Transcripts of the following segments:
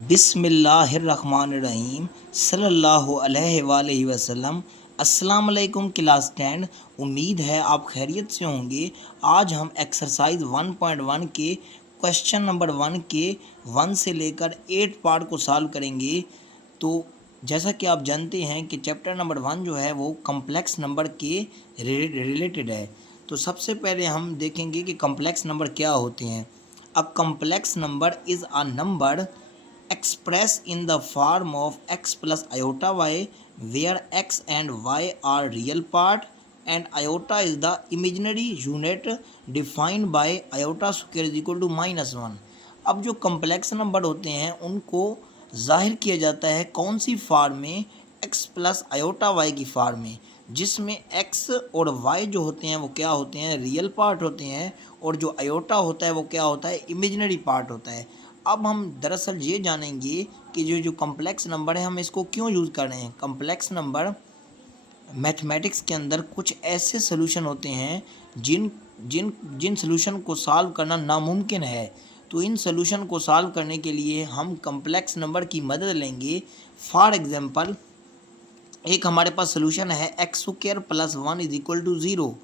बिस्मिल्लाहिर्रहमानिर्रहीम सल्लल्लाहु अलैहि वसल्लम। अस्सलाम वालेकुम क्लास 10। उम्मीद है आप खैरियत से होंगे। आज हम एक्सरसाइज 1.1 के क्वेश्चन नंबर 1 के 1 से लेकर 8 पार्ट को सॉल्व करेंगे। तो जैसा कि आप जानते हैं कि चैप्टर नंबर 1 जो है वो कम्प्लेक्स नंबर के रिलेटेड है। तो सबसे पहले हम देखेंगे कि कम्प्लेक्स नंबर क्या होते हैं। अ complex number is a number expressed in the form of x plus iota y, where x and y are real part and iota is the imaginary unit defined by iota square is equal to -1। अब जो complex number होते हैं उनको जाहिर किया जाता है कौन सी फॉर्म में, x प्लस आयोटा y की फॉर्म में, जिसमें x और y जो होते हैं वो क्या होते हैं, रियल पार्ट होते हैं, और जो आयोटा होता है वो क्या होता है, इमेजिनरी पार्ट होता है। अब हम दरअसल ये जानेंगे कि जो जो कम्प्लेक्स नंबर है हम इसको क्यों यूज़ कर रहे हैं। कम्प्लेक्स नंबर मैथमेटिक्स के अंदर कुछ ऐसे सोल्यूशन होते हैं जिन जिन जिन सोल्यूशन को सॉल्व करना नामुमकिन है। तो इन सोल्यूशन को सॉल्व करने के लिए हम कम्प्लेक्स नंबर की मदद लेंगे। फॉर एग्जांपल, एक हमारे पास सोल्यूशन है x square plus 1 is equal to 0।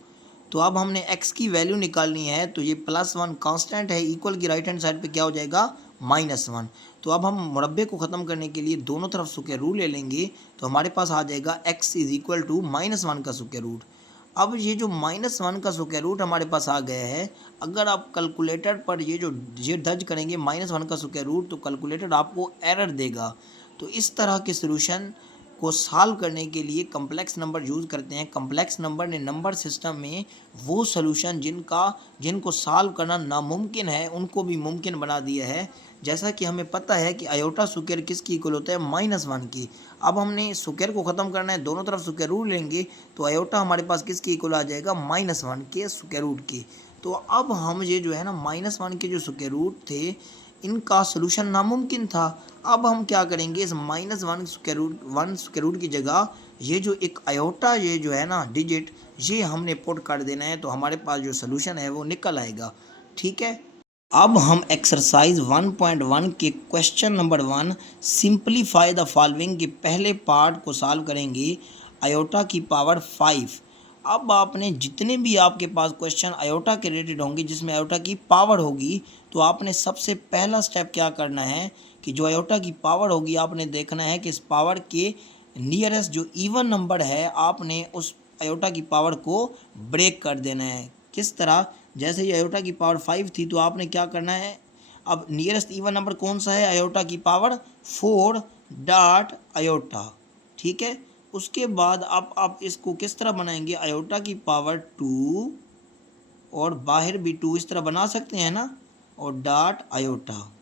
तो अब हमने x की वैल्यू निकालनी है, तो ये +1 कांस्टेंट है, इक्वल की राइट हैंड साइड पे क्या हो जाएगा, -1। तो अब हम मुरब्बे को ख़त्म करने के लिए दोनों तरफ स्क्वायर रूट ले लेंगे, तो हमारे पास आ जाएगा x इज इक्वल टू -1 का स्क्वायर रूट। अब ये जो -1 का स्क्वायर रूट हमारे पास आ गया है, अगर आप कैलकुलेटर पर ये दर्ज करेंगे -1 का स्क्वायर रूट, तो कैलकुलेटर आपको एरर देगा। तो इस तरह के सोल्यूशन को सॉल्व करने के लिए कम्प्लेक्स नंबर यूज़ करते हैं। कम्प्लेक्स नंबर ने नंबर सिस्टम में वो सोल्यूशन जिनको सॉल्व करना नामुमकिन है उनको भी मुमकिन बना दिया है। जैसा कि हमें पता है कि आयोटा स्क्वायर किसकी इक्वल होता है, -1 की। अब हमने स्क्वायर को ख़त्म करना है, दोनों तरफ स्क्वायर रूट लेंगे, तो आयोटा हमारे पास किसकी इक्वल आ जाएगा, -1 के स्क्वायर रूट की। तो अब हम ये जो है ना -1 के जो स्क्वायर रूट थे इनका सोल्यूशन नामुमकिन था। अब हम क्या करेंगे, इस -1 स्क्वायर रूट की जगह ये जो एक आयोटा ये जो है ना डिजिट, ये हमने पुट कर देना है, तो हमारे पास जो सोल्यूशन है वो निकल आएगा। ठीक है। अब हम एक्सरसाइज 1.1 के question number 1 simplify the following के पहले पार्ट को सॉल्व करेंगे। आयोटा की पावर 5। अब आपने जितने भी आपके पास क्वेश्चन आयोटा के रिलेटेड होंगे जिसमें आयोटा की पावर होगी, तो आपने सबसे पहला स्टेप क्या करना है कि जो आयोटा की पावर होगी आपने देखना है कि इस पावर के नियरेस्ट जो इवन नंबर है आपने उस आयोटा की पावर को ब्रेक कर देना है। किस तरह, जैसे ये आयोटा की पावर 5 थी तो आपने क्या करना है, अब नियरेस्ट इवन नंबर कौन सा है, आयोटा की पावर 4 डॉट आयोटा। ठीक है। उसके बाद आप इसको किस तरह बनाएंगे, आयोटा की पावर 2 और बाहर भी 2 इस तरह बना सकते हैं ना, और डॉट आयोटा।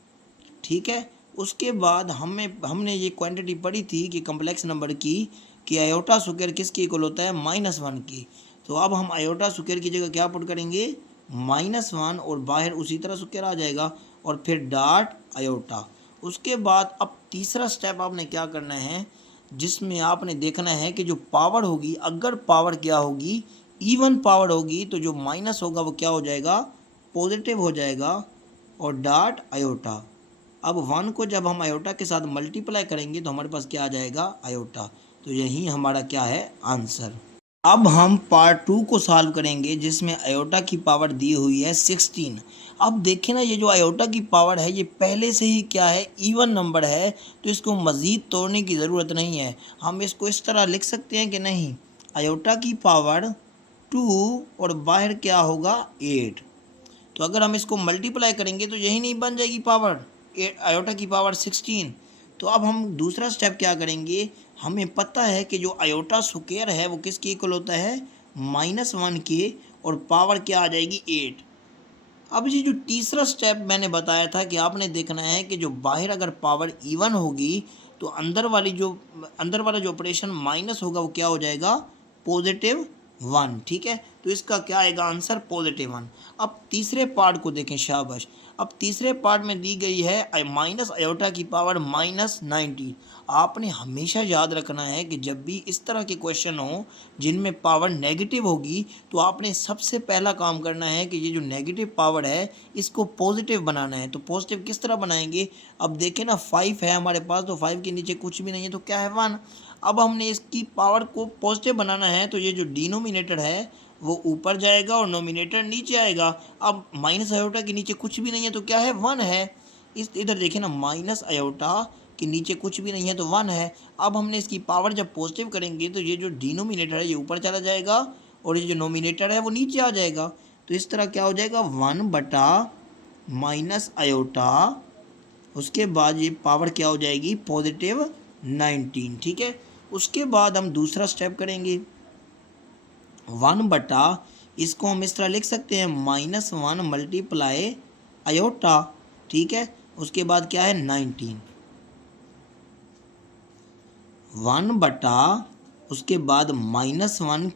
ठीक है। उसके बाद हमने ये क्वांटिटी पढ़ी थी कि कम्प्लेक्स नंबर की कि आयोटा स्क्वायर किसकी इक्वल होता है, -1 की। तो अब हम आयोटा स्क्वायर की जगह क्या पुट करेंगे, -1, और बाहर उसी तरह स्क्वायर आ जाएगा, और फिर डॉट आयोटा। उसके बाद अब तीसरा स्टेप आपने क्या करना है, जिसमें आपने देखना है कि जो पावर होगी, अगर पावर क्या होगी, इवन पावर होगी, तो जो माइनस होगा वो क्या हो जाएगा, पॉजिटिव हो जाएगा, और डॉट आयोटा। अब 1 को जब हम आयोटा के साथ मल्टीप्लाई करेंगे तो हमारे पास क्या आ जाएगा, आयोटा। तो यही हमारा क्या है, आंसर। अब हम पार्ट 2 को सॉल्व करेंगे जिसमें आयोटा की पावर दी हुई है 16। अब देखें ना, ये जो आयोटा की पावर है ये पहले से ही क्या है, इवन नंबर है, तो इसको मज़ीद तोड़ने की ज़रूरत नहीं है। हम इसको इस तरह लिख सकते हैं कि नहीं, आयोटा की पावर 2 और बाहर क्या होगा, 8। तो अगर हम इसको मल्टीप्लाई करेंगे तो यही नहीं बन जाएगी पावर, आयोटा की पावर 16। तो अब हम दूसरा स्टेप क्या करेंगे, हमें पता है कि जो आयोटा स्क्वायर है वो किसके इक्वल होता है, -1 के, और पावर क्या आ जाएगी, 8। अब ये जो तीसरा स्टेप मैंने बताया था कि आपने देखना है कि जो बाहर अगर पावर इवन होगी तो अंदर वाला जो ऑपरेशन माइनस होगा वो क्या हो जाएगा, +1। ठीक है। तो इसका क्या आएगा आंसर, +1। अब तीसरे पार्ट को देखें, शाबाश। अब तीसरे पार्ट में दी गई है माइनस आयोटा की पावर -19। आपने हमेशा याद रखना है कि जब भी इस तरह के क्वेश्चन हो जिनमें पावर नेगेटिव होगी तो आपने सबसे पहला काम करना है कि ये जो नेगेटिव पावर है इसको पॉजिटिव बनाना है। तो पॉजिटिव किस तरह बनाएंगे? अब देखें ना, 5 है हमारे पास, तो 5 के नीचे कुछ भी नहीं है तो क्या है, 1। अब हमने इसकी पावर को पॉजिटिव बनाना है तो ये जो डिनोमिनेटर है वो ऊपर जाएगा और नोमिनेटर नीचे आएगा। अब माइनस आयोटा के नीचे कुछ भी नहीं है तो क्या है, 1 है। इस इधर देखें ना, माइनस आयोटा के नीचे कुछ भी नहीं है तो 1 है। अब हमने इसकी पावर जब पॉजिटिव करेंगे तो ये जो डिनोमिनेटर है ये ऊपर चला जाएगा और ये जो नोमिनेटर है वो नीचे आ जाएगा। तो इस तरह क्या हो जाएगा, 1 बटा माइनस आयोटा, उसके बाद ये पावर क्या हो जाएगी, +19। ठीक है। उसके बाद हम दूसरा स्टेप करेंगे, 1 बटा, इसको हम इस तरह लिख सकते हैं -1 मल्टीप्लाई आयोटा। ठीक है। उसके बाद क्या है, 19। 1 बटा, उसके बाद -1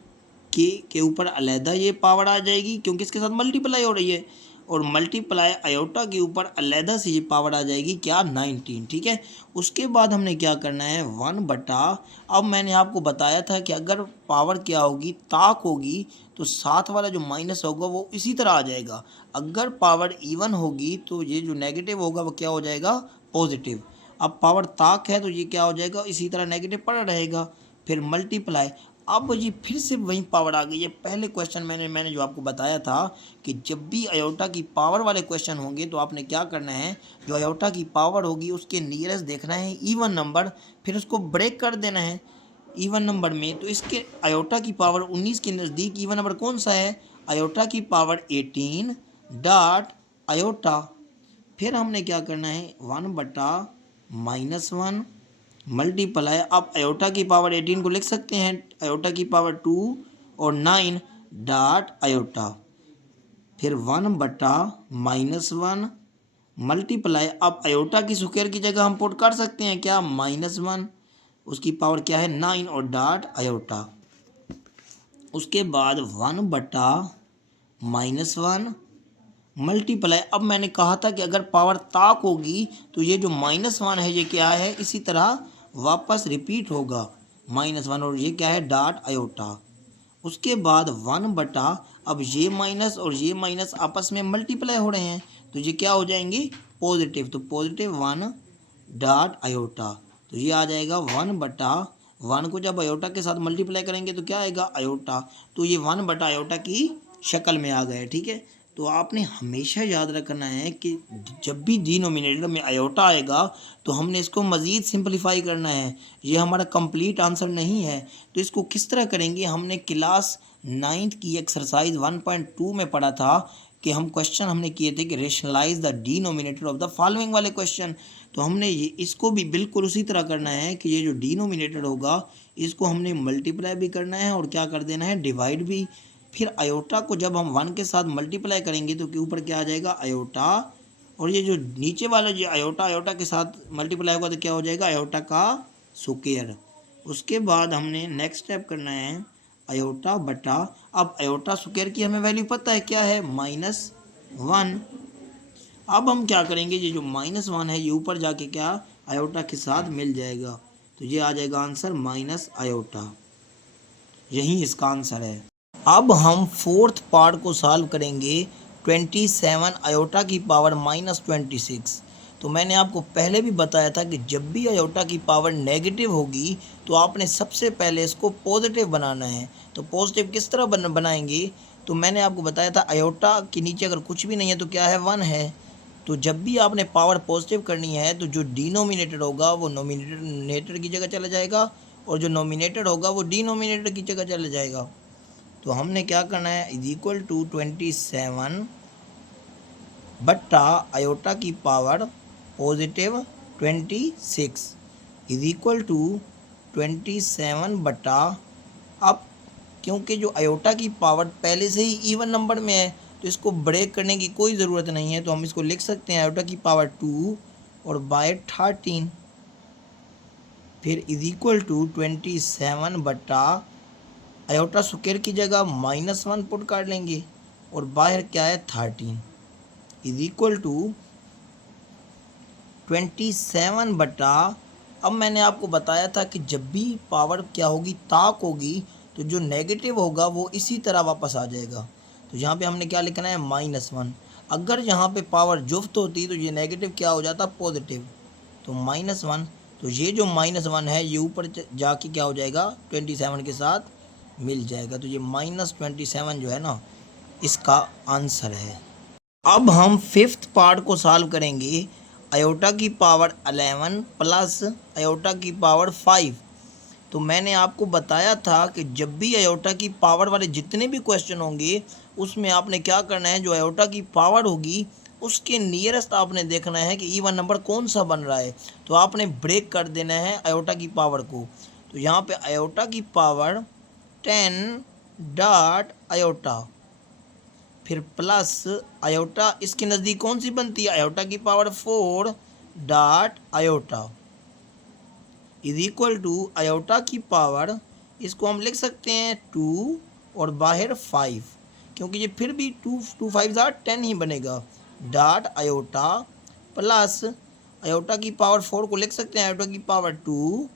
के ऊपर अलहदा ये पावर आ जाएगी क्योंकि इसके साथ मल्टीप्लाई हो रही है, और मल्टीप्लाई आयोटा के ऊपर अलहदा से ये पावर आ जाएगी क्या, 19। ठीक है। उसके बाद हमने क्या करना है, 1 बटा, अब मैंने आपको बताया था कि अगर पावर क्या होगी, ताक होगी, तो साथ वाला जो माइनस होगा वो इसी तरह आ जाएगा। अगर पावर इवन होगी तो ये जो नेगेटिव होगा वो क्या हो जाएगा, पॉजिटिव। अब पावर ताक है तो ये क्या हो जाएगा, इसी तरह नेगेटिव पड़ा रहेगा। फिर मल्टीप्लाई, अब ये फिर से वही पावर आ गई है। पहले क्वेश्चन मैंने जो आपको बताया था कि जब भी अयोटा की पावर वाले क्वेश्चन होंगे तो आपने क्या करना है, जो अयोटा की पावर होगी उसके नियरेस्ट देखना है इवन नंबर, फिर उसको ब्रेक कर देना है इवन नंबर में। तो इसके अयोटा की पावर 19 के नज़दीक इवन नंबर कौन सा है, अयोटा की पावर 18 डॉट अयोटा। फिर हमने क्या करना है, 1 बटा -1 मल्टीप्लाई, अब अयोटा की पावर 18 को लिख सकते हैं अयोटा की पावर 2 और 9 डॉट अयोटा। फिर 1 बटा -1 मल्टीप्लाई, अब अयोटा की स्क्वायर की जगह हम पुट कर सकते हैं क्या, -1, उसकी पावर क्या है, 9 और डॉट अयोटा। उसके बाद 1 बटा -1 मल्टीप्लाई, अब मैंने कहा था कि अगर पावर ताक होगी तो ये जो -1 है ये क्या है, इसी तरह वापस रिपीट होगा -1, और ये क्या है, डॉट अयोटा। उसके बाद 1 बटा, अब ये माइनस और ये माइनस आपस में मल्टीप्लाई हो रहे हैं तो ये क्या हो जाएंगे, पॉजिटिव। तो +1 डॉट अयोटा, तो ये आ जाएगा 1 बटा 1 को जब अयोटा के साथ मल्टीप्लाई करेंगे तो क्या आएगा, अयोटा। तो ये 1 बटा अयोटा की शक्ल में आ गए। ठीक है। तो आपने हमेशा याद रखना है कि जब भी डिनोमिनेटर में अयोटा आएगा तो हमने इसको मज़ीद सिंपलीफाई करना है, ये हमारा कंप्लीट आंसर नहीं है। तो इसको किस तरह करेंगे, हमने क्लास 9th की एक्सरसाइज 1.2 में पढ़ा था कि हम क्वेश्चन हमने किए थे कि rationalize the denominator of the following वाले क्वेश्चन। तो हमने ये इसको भी बिल्कुल उसी तरह करना है कि ये जो डिनोमिनेटर होगा इसको हमने मल्टीप्लाई भी करना है और क्या कर देना है, डिवाइड भी। फिर अयोटा को जब हम 1 के साथ मल्टीप्लाई करेंगे तो के ऊपर क्या आ जाएगा, अयोटा, और ये जो नीचे वाला जो अयोटा अयोटा के साथ मल्टीप्लाई होगा तो क्या हो जाएगा, अयोटा का स्क्वायर। उसके बाद हमने नेक्स्ट स्टेप करना है अयोटा बटा, अब अयोटा स्क्वायर की हमें वैल्यू पता है क्या है, -1। अब हम क्या करेंगे, ये जो -1 है ये ऊपर जाके क्या अयोटा के साथ मिल जाएगा, तो ये आ जाएगा आंसर माइनस अयोटा, यही इसका आंसर है। अब हम फोर्थ पार्ट को सॉल्व करेंगे, 27 अयोटा की पावर -26। तो मैंने आपको पहले भी बताया था कि जब भी अयोटा की पावर नेगेटिव होगी तो आपने सबसे पहले इसको पॉजिटिव बनाना है। तो पॉजिटिव किस तरह बनाएंगे, तो मैंने आपको बताया था अयोटा के नीचे अगर कुछ भी नहीं है तो क्या है, 1 है। तो जब भी आपने पावर पॉजिटिव करनी है तो जो डिनोमिनेटर होगा वो नोमिनेटर की जगह चला जाएगा और जो नोमिनेटर होगा वो डिनोमिनेटर की जगह चला जाएगा। तो हमने क्या करना है, = 27 बट्टा अयोटा की पावर +26 = 27 बट्टा, अब क्योंकि जो अयोटा की पावर पहले से ही इवन नंबर में है तो इसको ब्रेक करने की कोई ज़रूरत नहीं है, तो हम इसको लिख सकते हैं अयोटा की पावर 2 और बाय 13, फिर = 27 बट्टा अयोटा स्क्वायर की जगह -1 पुट कर लेंगे और बाहर क्या है, 13। इज इक्वल टू 27 बटा, अब मैंने आपको बताया था कि जब भी पावर क्या होगी, ताक होगी, तो जो नेगेटिव होगा वो इसी तरह वापस आ जाएगा। तो यहाँ पे हमने क्या लिखना है, -1। अगर यहाँ पे पावर जुफ्त होती तो ये नेगेटिव क्या हो जाता, पॉजिटिव। तो -1, तो ये जो -1 है ये ऊपर जाके क्या हो जाएगा, 27 के साथ मिल जाएगा। तो ये -27 जो है ना, इसका आंसर है। अब हम फिफ्थ पार्ट को सॉल्व करेंगे। अयोटा की पावर 11 प्लस अयोटा की पावर 5। तो मैंने आपको बताया था कि जब भी अयोटा की पावर वाले जितने भी क्वेश्चन होंगे उसमें आपने क्या करना है, जो अयोटा की पावर होगी उसके नियरेस्ट आपने देखना है कि इवन नंबर कौन सा बन रहा है। तो आपने ब्रेक कर देना है अयोटा की पावर को। तो यहाँ पे अयोटा की पावर 10 डॉट अयोटा, फिर प्लस अयोटा, इसके नज़दीक कौन सी बनती है, अयोटा की power 4 dot iota is equal to iota की पावर, इसको हम लिख सकते हैं 2 और बाहर 5, क्योंकि ये फिर भी 2 5 10 ही बनेगा, डॉट अयोटा प्लस अयोटा की पावर 4 को लिख सकते हैं अयोटा की पावर 2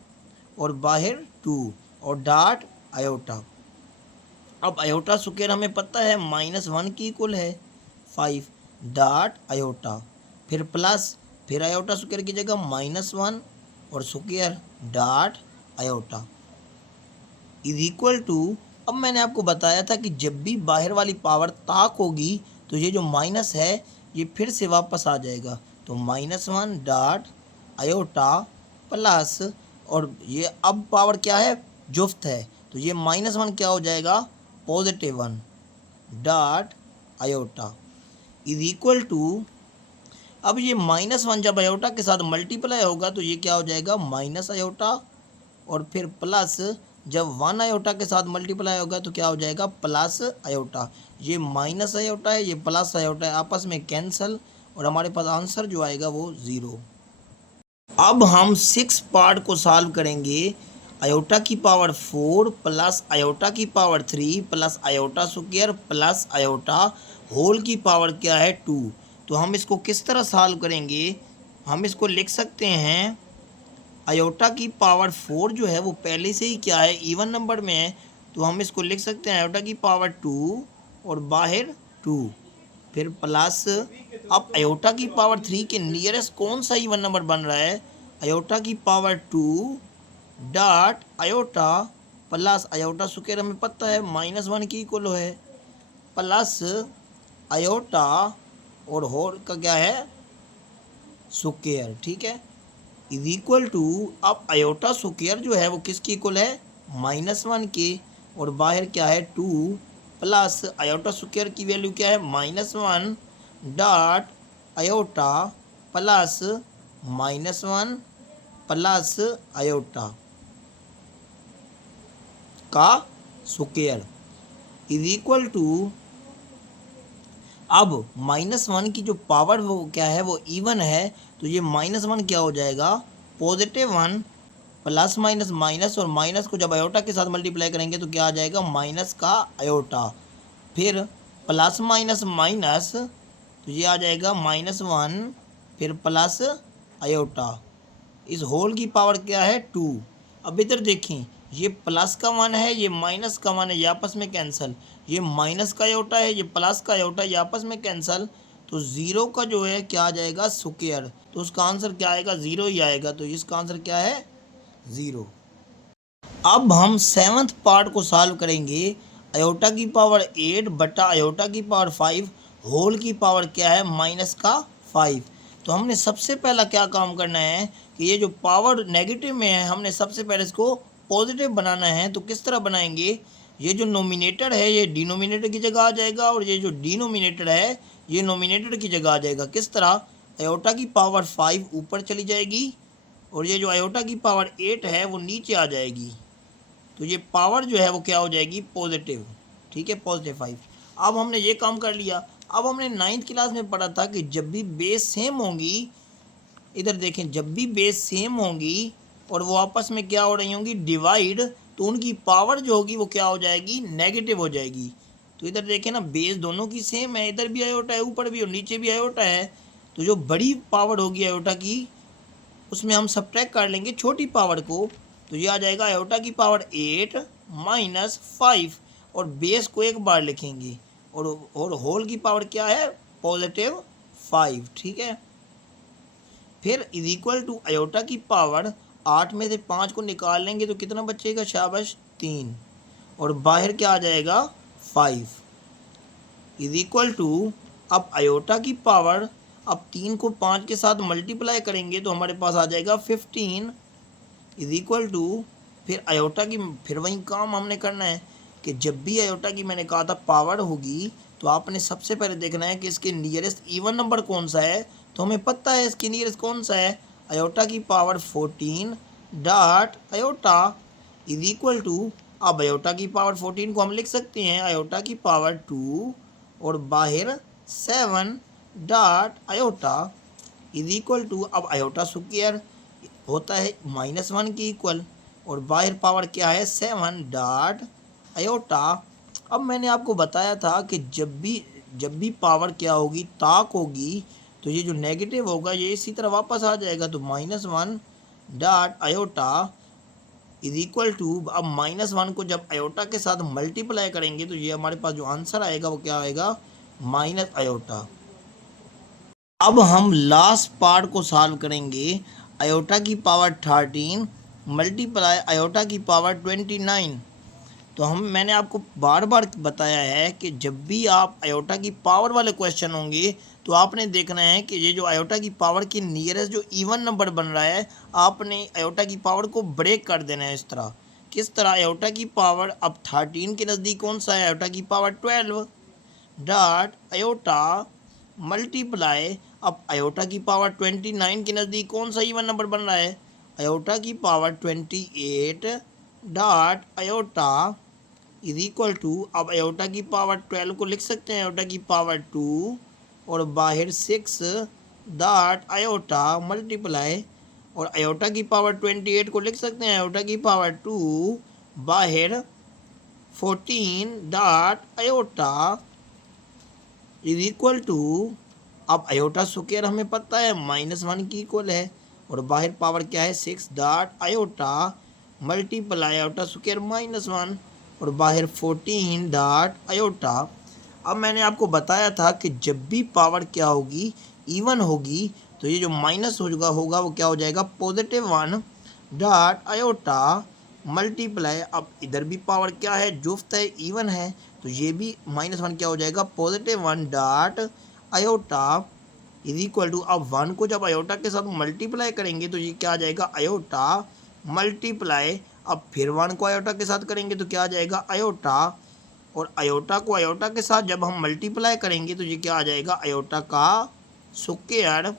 और बाहर 2 और डॉट अयोटा। अब अयोटा स्क्वायर हमें पता है -1 की इक्वल है 5 डॉट अयोटा, फिर प्लस, फिर अयोटा स्क्वायर की जगह -1 और square dot iota is equal to, अब मैंने आपको बताया था कि जब भी बाहर वाली पावर ताक होगी तो ये जो माइनस है ये फिर से वापस आ जाएगा। तो -1 डॉट अयोटा प्लस, और ये अब पावर क्या है, जुफ्त है, तो ये -1 क्या हो जाएगा, +1 dot iota is equal to, अब ये -1 जब अयोटा के साथ मल्टीप्लाई होगा तो ये क्या हो जाएगा, माइनस अयोटा, और फिर प्लस जब 1 अयोटा के साथ मल्टीप्लाई होगा तो क्या हो जाएगा, प्लस अयोटा। ये माइनस अयोटा है, ये प्लस अयोटा है, आपस में कैंसल, और हमारे पास आंसर जो आएगा वो 0। अब हम 6 पार्ट को सॉल्व करेंगे। अयोटा की पावर 4 प्लस अयोटा की power 3 plus iota square plus iota whole की पावर क्या है, 2। तो हम इसको किस तरह सॉल्व करेंगे, हम इसको लिख सकते हैं, अयोटा की पावर 4 जो है वो पहले से ही क्या है, इवन नंबर में है, तो हम इसको लिख सकते हैं अयोटा की पावर 2 और बाहर 2, फिर प्लस, अब अयोटा की पावर 3 के नियरेस्ट कौन सा इवन नंबर बन रहा है, अयोटा की power 2 dot iota plus iota square हमें पता है -1 की इक्वल है, प्लस अयोटा और होल का क्या है, स्क्वायर, ठीक है, इज इक्वल टू, अब अयोटा स्क्वायर जो है वो किसकी इक्वल है, -1 के, और बाहर क्या है 2, प्लस अयोटा स्क्वायर की वैल्यू क्या है, -1 dot iota plus -1 plus iota का स्क्वायर इज इक्वल टू, अब -1 की जो पावर वो क्या है, वो इवन है, तो ये -1 क्या हो जाएगा, +1, प्लस माइनस माइनस, और माइनस को जब अयोटा के साथ मल्टीप्लाई करेंगे तो क्या आ जाएगा, माइनस का अयोटा, फिर प्लस माइनस माइनस, तो ये आ जाएगा -1, फिर प्लस अयोटा, इस होल की पावर क्या है, 2। अब इधर देखें, ये प्लस का 1 है, ये माइनस का 1 है, ये आपस में कैंसिल, ये माइनस का अयोटा है, ये प्लस का अयोटा, ये आपस में कैंसिल, तो 0 का जो है क्या आ जाएगा, स्क्वायर, तो उसका आंसर क्या आएगा, 0 ही आएगा, तो इसका आंसर क्या है, 0। अब हम 7th पार्ट को सॉल्व करेंगे। अयोटा की पावर 8 बटा अयोटा की पावर 5 होल की पावर क्या है, -5। तो हमने सबसे पहला क्या काम करना है कि ये जो पावर नेगेटिव में है हमने सबसे पहले इसको पॉजिटिव बनाना है। तो किस तरह बनाएंगे, ये जो नोमिनेटर है ये डिनोमिनेटर की जगह आ जाएगा, और ये जो डिनोमिनेटर है ये नोमिनेटर की जगह आ जाएगा। किस तरह, अयोटा की पावर 5 ऊपर चली जाएगी और ये जो अयोटा की पावर 8 है वो नीचे आ जाएगी, तो ये पावर जो है वो क्या हो जाएगी, पॉजिटिव, ठीक है, +5। अब हमने ये काम कर लिया। अब हमने 9th क्लास में पढ़ा था कि जब भी बेस सेम होंगी, इधर देखें, जब भी बेस सेम होंगी और वो आपस में क्या हो रही होंगी, डिवाइड, तो उनकी पावर जो होगी वो क्या हो जाएगी, नेगेटिव हो जाएगी। तो इधर देखें ना, बेस दोनों की सेम है, इधर भी आयोटा है, ऊपर भी और नीचे भी आयोटा है। तो जो बड़ी पावर होगी आयोटा की, उसमें हम सब्ट्रैक्ट कर लेंगे छोटी पावर को। तो ये आ जाएगा आयोटा की पावर 8 माइनस 5, और बेस को एक बार लिखेंगे, और होल की पावर क्या है, पॉजिटिव 5। ठीक है, फिर इज इक्वल टू आयोटा की पावर 8 में से 5 को निकाल लेंगे तो कितना बचेगा, शाबाश 3, और बाहर क्या आ जाएगा 5, इज इक्वल टू, अब आयोटा की पावर, अब 3 को 5 के साथ मल्टीप्लाई करेंगे तो हमारे पास आ जाएगा 15, इज इक्वल टू, फिर आयोटा की, फिर वही काम हमने करना है कि जब भी आयोटा की मैंने कहा था पावर होगी, तो आपने सबसे पहले देखना है कि इसके नियरेस्ट इवन नंबर कौन सा है। तो हमें पता है इसके नियरेस्ट कौन सा है, आयोटा की power 14 dot iota is equal to, अब आयोटा की पावर 14 को हम लिख सकते हैं आयोटा की पावर 2, और बाहर 7 dot iota is equal to, अब आयोटा स्क्वायर होता है -1 की इक्वल, और बाहर पावर क्या है 7 डॉट आयोटा। अब मैंने आपको बताया था कि जब भी पावर क्या होगी, ताक होगी, तो ये जो नेगेटिव होगा ये इसी तरह वापस आ जाएगा। तो -1 dot iota is equal to, अब -1 को जब आयोटा के साथ मल्टीप्लाई करेंगे तो ये हमारे पास जो आंसर आएगा वो क्या आएगा, माइनस आयोटा। अब हम लास्ट पार्ट को सॉल्व करेंगे, आयोटा की पावर 13 मल्टीप्लाई आयोटा की पावर 29। तो मैंने आपको बार बार बताया है कि जब भी आप आयोटा की पावर वाले क्वेश्चन होंगे तो आपने देखना है कि ये जो आयोटा की पावर के नियरेस्ट जो इवन नंबर बन रहा है, आपने आयोटा की पावर को ब्रेक कर देना है। इस तरह, किस तरह, आयोटा की पावर अब 13 के नज़दीक कौन सा है, आयोटा की पावर 12 डॉट आयोटा मल्टीप्लाई, अब आयोटा की पावर 29 के नज़दीक कौन सा इवन नंबर बन रहा है, आयोटा की power 28 dot iota is equal to, अब आयोटा की पावर 12 को लिख सकते हैं आयोटा की पावर 2, और बाहर 6 डॉट आयोटा मल्टीप्लाई, और आयोटा की पावर 28 को लिख सकते हैं आयोटा की पावर 2, बाहर 14 dot iota is equal to, अब आयोटा स्क्वायर हमें पता है -1 की इक्वल है, और बाहर पावर क्या है 6 dot iota multiply iota square -1, और बाहर 14 डॉट आयोटा। अब मैंने आपको बताया था कि जब भी पावर क्या होगी, इवन होगी, तो ये जो माइनस होगा वो क्या हो जाएगा, +1 डॉट आयोटा मल्टीप्लाई, अब इधर भी पावर क्या है, जुफ्त है, इवन है, तो ये भी -1 क्या हो जाएगा, +1 dot iota is equal to, अब 1 को जब आयोटा के साथ मल्टीप्लाई करेंगे तो ये क्या आ जाएगा, आयोटा मल्टीप्लाई, अब फिर 1 को आयोटा के साथ करेंगे तो क्या आ जाएगा, आयोटा, और आयोटा को आयोटा के साथ जब हम मल्टीप्लाई करेंगे तो ये क्या आ जाएगा, आयोटा का स्क्वायर,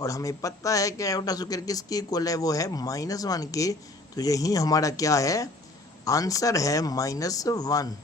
और हमें पता है कि आयोटा स्क्वायर किसकी इक्वल है, वो है -1 के। तो यही हमारा क्या है, आंसर है -1।